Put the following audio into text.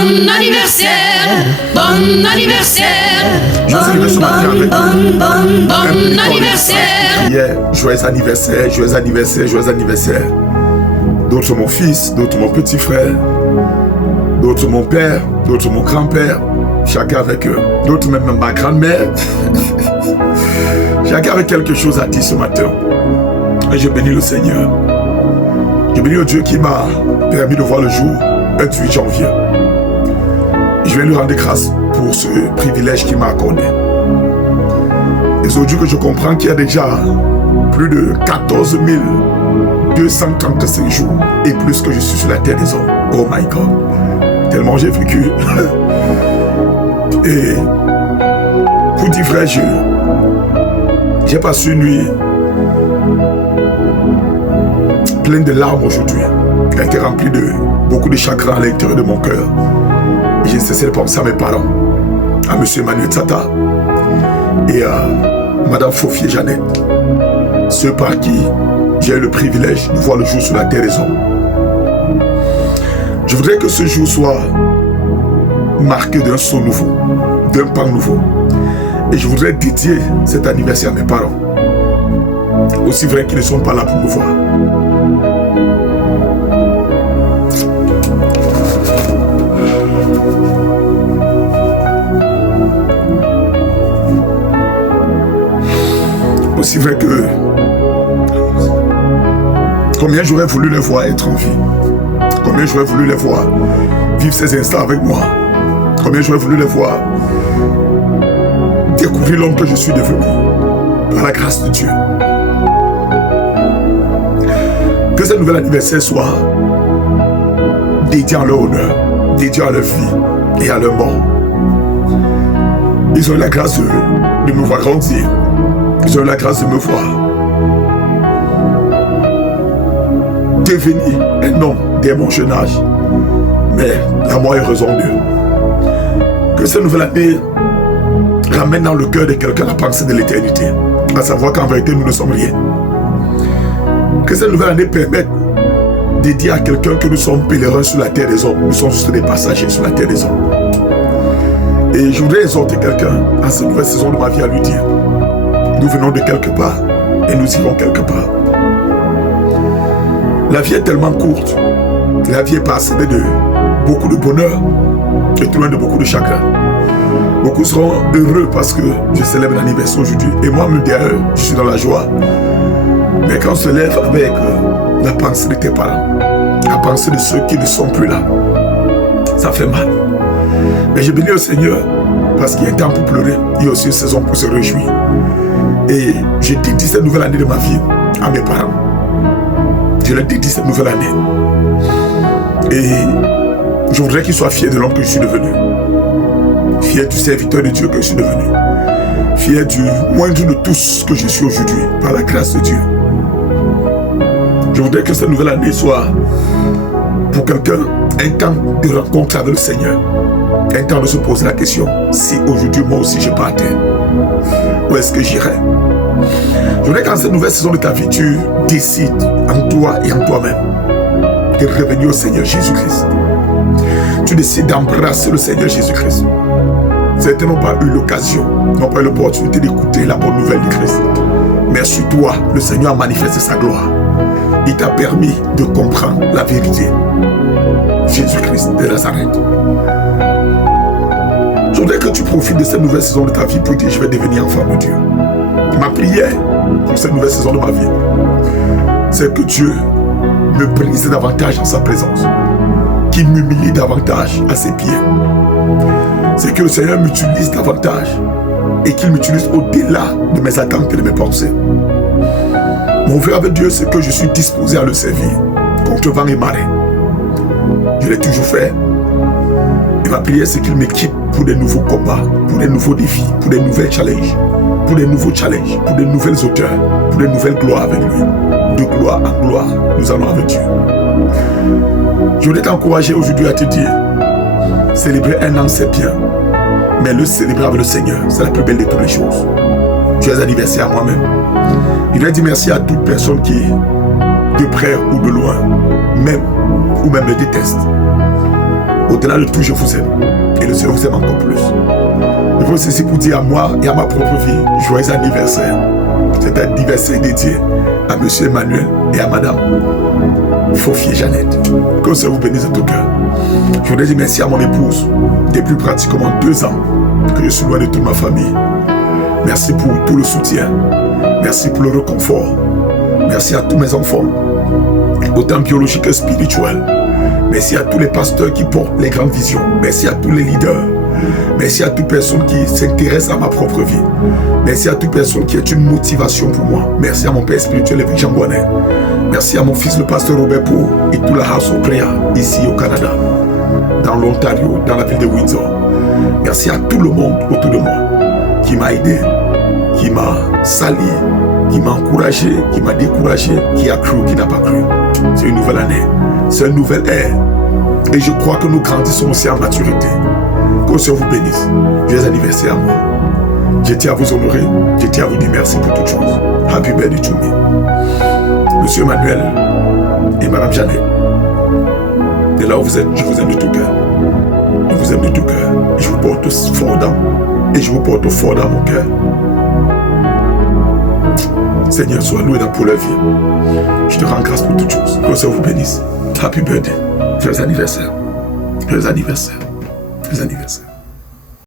Bon anniversaire, bon anniversaire, bon anniversaire. Joyeux anniversaire, joyeux anniversaire, joyeux anniversaire. D'autres mon fils, d'autres mon petit frère, d'autres mon père, d'autres mon grand-père, chacun avec eux, d'autres même ma grand-mère. Chacun avec quelque chose à dire ce matin. Et je bénis le Seigneur. Je bénis le Dieu qui m'a permis de voir le jour 28 janvier. Je vais lui rendre grâce pour ce privilège qu'il m'a accordé. Et aujourd'hui que je comprends qu'il y a déjà plus de 14 235 jours et plus que je suis sur la terre des hommes. Oh my God. Tellement j'ai vécu. Et pour dire vrai, j'ai passé une nuit pleine de larmes aujourd'hui. Elle était remplie de beaucoup de chagrin à l'intérieur de mon cœur. Et j'ai cessé de penser à mes parents, à M. Emmanuel Tata et à Mme Fofi et Jeannette, ceux par qui j'ai eu le privilège de voir le jour sur la terre des hommes. Je voudrais que ce jour soit marqué d'un saut nouveau, d'un pan nouveau. Et je voudrais dédier cet anniversaire à mes parents, aussi vrai qu'ils ne sont pas là pour me voir. Aussi vrai que combien j'aurais voulu les voir être en vie, combien j'aurais voulu les voir vivre ces instants avec moi, combien j'aurais voulu les voir découvrir l'homme que je suis devenu par la grâce de Dieu. Que ce nouvel anniversaire soit dédié à leur honneur, dédié à leur vie et à leur mort. Ils ont eu la grâce de me voir grandir. Ils ont eu la grâce de me voir devenir un homme dès mon jeune âge. Mais la mort est heureuse en eux. Que cette nouvelle année ramène dans le cœur de quelqu'un la pensée de l'éternité, à savoir qu'en vérité nous ne sommes rien. Que cette nouvelle année permette de dire à quelqu'un que nous sommes pèlerins sur la terre des hommes, nous sommes juste des passagers sur la terre des hommes. Et je voudrais exhorter quelqu'un à cette nouvelle saison de ma vie à lui dire: nous venons de quelque part et nous irons quelque part. La vie est tellement courte, la vie est parsemée de beaucoup de bonheur et tout loin de beaucoup de chagrin. Beaucoup seront heureux parce que je célèbre l'anniversaire aujourd'hui. Et moi-même derrière, je suis dans la joie. Mais quand on se lève avec la pensée de tes parents, la pensée de ceux qui ne sont plus là, ça fait mal. Mais je bénis le Seigneur parce qu'il y a un temps pour pleurer, il y a aussi une saison pour se réjouir. Et je dédie cette nouvelle année de ma vie à mes parents. Je leur dédie cette nouvelle année. Et je voudrais qu'ils soient fiers de l'homme que je suis devenu. Fier du serviteur de Dieu que je suis devenu. Fier du moindre de tous que je suis aujourd'hui, par la grâce de Dieu. Je voudrais que cette nouvelle année soit pour quelqu'un un temps de rencontre avec le Seigneur. Un temps de se poser la question: si aujourd'hui moi aussi je partais, où est-ce que j'irai? Je voudrais qu'en cette nouvelle saison de ta vie, tu décides en toi et en toi-même de revenir au Seigneur Jésus-Christ. Tu décides d'embrasser le Seigneur Jésus-Christ. Certains n'ont pas eu l'occasion, n'ont pas eu l'opportunité d'écouter la bonne nouvelle du Christ. Mais sur toi, le Seigneur a manifesté sa gloire. Il t'a permis de comprendre la vérité. Jésus-Christ de Nazareth. Je voudrais que tu profites de cette nouvelle saison de ta vie pour dire: je vais devenir enfant de Dieu. Ma prière pour cette nouvelle saison de ma vie, c'est que Dieu me brise davantage en sa présence, qu'il m'humilie davantage à ses pieds. C'est que le Seigneur m'utilise davantage et qu'il m'utilise au-delà de mes attentes et de mes pensées. Mon vœu avec Dieu, c'est que je suis disposé à le servir contre vent et marée. Je l'ai toujours fait. Et ma prière, c'est qu'il m'équipe pour des nouveaux combats, pour des nouveaux défis, pour des nouvelles challenges, pour des nouveaux challenges, pour des nouvelles hauteurs, pour des nouvelles gloires avec lui. De gloire en gloire, nous allons avec Dieu. Je voulais t'encourager aujourd'hui à te dire: célébrer un an, c'est bien, mais le célébrer avec le Seigneur, c'est la plus belle de toutes les choses. Joyeux anniversaire à moi-même. Je voudrais dire merci à toute personne qui, de près ou de loin, m'aime ou même me déteste. Au-delà de tout, je vous aime. Et le Seigneur vous aime encore plus. Je veux ceci pour dire à moi et à ma propre vie, joyeux anniversaire. C'est un anniversaire dédié à Monsieur Emmanuel et à Madame Fofier Jeannette. Que le Seigneur vous bénisse de tout cœur. Je voudrais dire merci à mon épouse. Depuis pratiquement 2 ans que je suis loin de toute ma famille. Merci pour tout le soutien. Merci pour le réconfort. Merci à tous mes enfants, autant biologiques que spirituels. Merci à tous les pasteurs qui portent les grandes visions. Merci à tous les leaders. Merci à toute personne qui s'intéresse à ma propre vie. Merci à toute personne qui est une motivation pour moi. Merci à mon père spirituel, Évêque Jean Bonnet. Merci à mon fils, le pasteur Robert Pau, et tout la House of Prayer, ici au Canada, dans l'Ontario, dans la ville de Windsor. Merci à tout le monde autour de moi qui m'a aidé, qui m'a sali, qui m'a encouragé, qui m'a découragé, qui a cru, qui n'a pas cru. C'est une nouvelle année, c'est une nouvelle ère. Et je crois que nous grandissons aussi en maturité. Que le Seigneur vous bénisse. Joyeux anniversaire à moi. Je tiens à vous honorer. Je tiens à vous dire merci pour toutes choses. Happy birthday to me. Monsieur Emmanuel et Madame Jeannette. Et là où vous êtes, je vous aime de tout cœur. Je vous aime de tout cœur. Et je vous porte fort dans mon cœur. Seigneur, sois loué pour la vie. Je te rends grâce pour toutes choses. Que le Seigneur vous bénisse. Happy birthday. Joyeux anniversaire. Joyeux anniversaire. Joyeux anniversaire.